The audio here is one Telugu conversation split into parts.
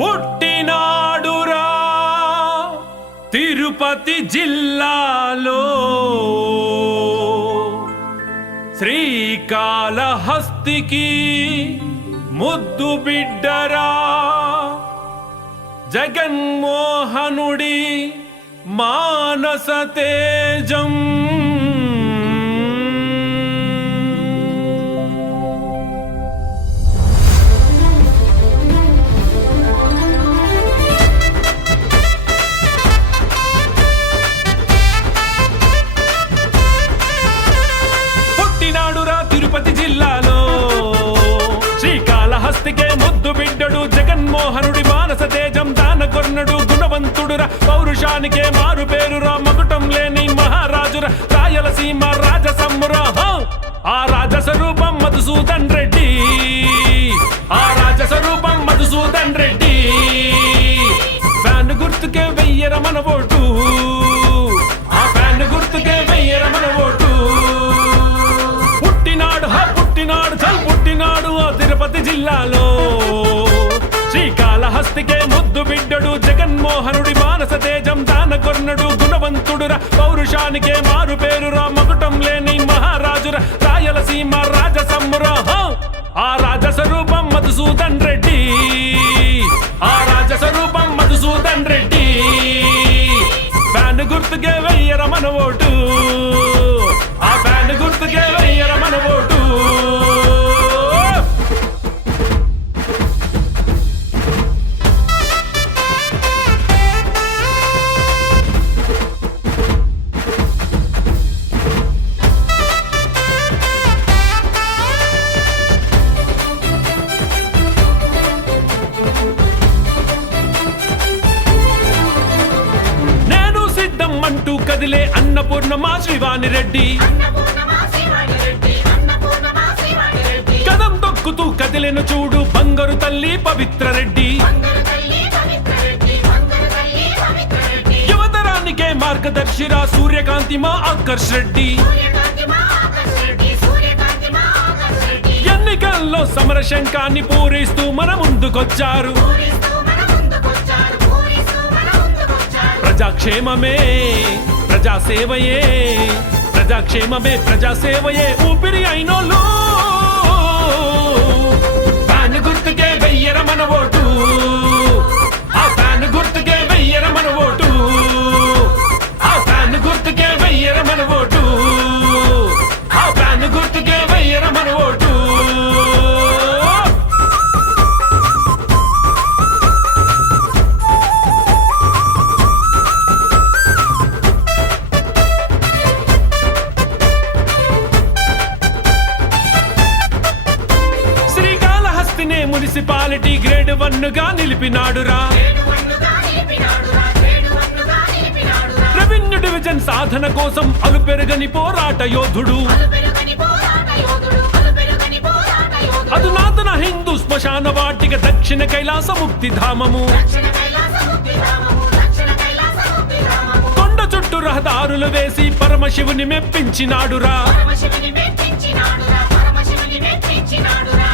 పుట్టినాడురా తిరుపతి జిల్లాలో శ్రీకాళహస్తికి ముద్దు బిడ్డరా జగన్మోహనుడి మానస తేజం తిరుపతి జిల్లాలో శ్రీకాళహస్తికే ముద్దు బిడ్డడు జగన్మోహనుడి మానస తేజం దానకొర్ణుడు గుణవంతుడురా పౌరుషానికే మారు పేరురా మకుటం లేని మహారాజురా రాయలసీమ రాజసమ్మురా ఆ రాజస్వరూపం మధుసూదన్ రెడ్డి ఆ రాజస్వరూపం మధుసూదన్ రెడ్డి ఫ్యాన్ గుర్తుకే వెయ్యర మన ఓటు ఆ ఫ్యాన్ గుర్తుకే వెయ్యర మన ఓటు పుట్టినాడు ఆ తిరుపతి జిల్లాలో శ్రీకాళహస్తికే ముద్దు బిడ్డడు జగన్మోహనుడి మానస తేజం దానకొర్ణుడు గుణవంతుడురా పౌరుషానికే మారు పేరురా మకుటం లేని మహారాజురా రాయలసీమ రాజసమ్మురా ఆ రాజస్వరూపం మధుసూదన్ రెడ్డి ఆ రాజస్వరూపం మధుసూదన్ రెడ్డి ఫ్యాన్ గుర్తుకే వెయ్యర మన ఓటు ఆ ఫ్యాన్ గుర్తుకే వెయ్యర మన ఓటు అంటూ కదిలే అన్నపూర్ణమా శ్రీవాణి రెడ్డి కదం తొక్కుతూ కదిలేను చూడు బంగారు తల్లి పవిత్ర రెడ్డి యువతరానికే మార్గదర్శిరా సూర్యకాంతి మా ఆకర్ష్ రెడ్డి ఎన్నికల్లో సమరశంకాన్ని పూరిస్తూ మన ముందుకొచ్చారు ప్రజాక్షేమమే ప్రజాసేవయే ప్రజాక్షేమమే ప్రజాసేవయే ఊపిరి అయినోళ్ళు ఫ్యాన్ గుర్తుకే వెయ్యర మన ఓటు ఆ ఫ్యాన్ గుర్తుకే వెయ్యర మన ఓటు ఆ ఫ్యాన్ గుర్తుకే వెయ్యర మన ఓటు ఆ ఫ్యాన్ గుర్తుకే వెయ్యర మన ఓటు మున్సిపాలిటీ గ్రేడ్ 1 గా నిలిపినాడురా రెవెన్యూ డివిజన్ సాధన కోసం అలుపెరగని పోరాట యోధుడు అధునాతన హిందూ శ్మశాన వాటిక దక్షిణ కైలాస ముక్తి ధామము కొండ చుట్టూ రహదారులు వేసి పరమశివుని మెప్పించినాడురా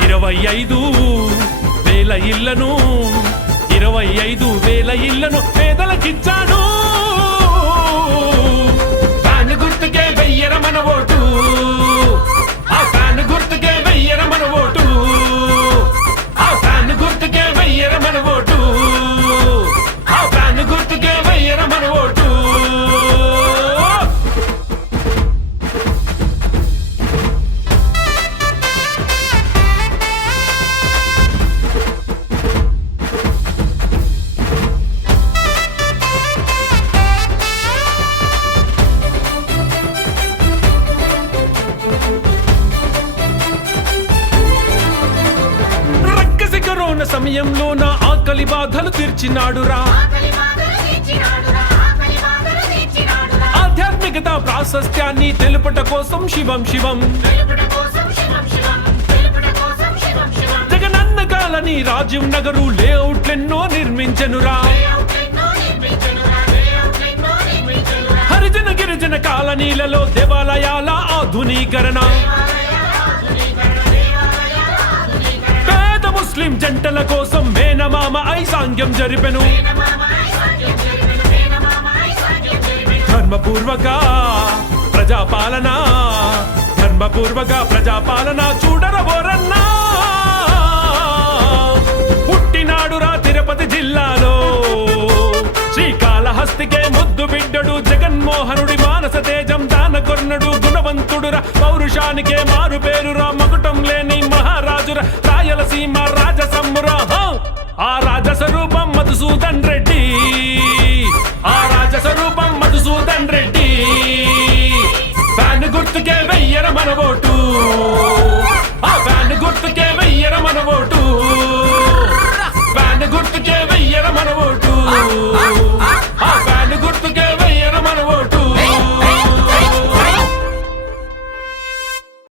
25,000 ఇళ్లను 25,000 ఇళ్లను పేదలకిచ్చాడు ఫ్యాన్ గుర్తుకే వెయ్యర మన ఓటు ఆ ఫ్యాన్ గుర్తుకే వెయ్యర మన ఓటు ఆ ఫ్యాన్ గుర్తుకే వెయ్యర మన ఓటు ఆ ఫ్యాన్ గుర్తుకే వెయ్యర మన ఓటు సమయంలో నా ఆకలి బాధలు తీర్చినాడురా ఆధ్యాత్మికత ప్రాశస్త్యాన్ని తెలుపుట కోసం శివం శివం జగనన్న కాలని రాజీవ్ నగరు లేఅవుట్లెన్నో నిర్మించెనురా హరిజన గిరిజన కాలనీలలో దేవాలయాల ఆధునీకరణ ముస్లిం జంటల కోసం మేనమామ ఐసాంగ్యం జరిపెను ధర్మపూర్వక ప్రజాపాలన ధర్మపూర్వక ప్రజాపాలన చూడరబోరన్నా పుట్టినాడురా తిరుపతి జిల్లాలో శ్రీకాళహస్తికే ముద్దు బిడ్డడు జగన్మోహనుడి మానస తేజం దానకొర్ణడు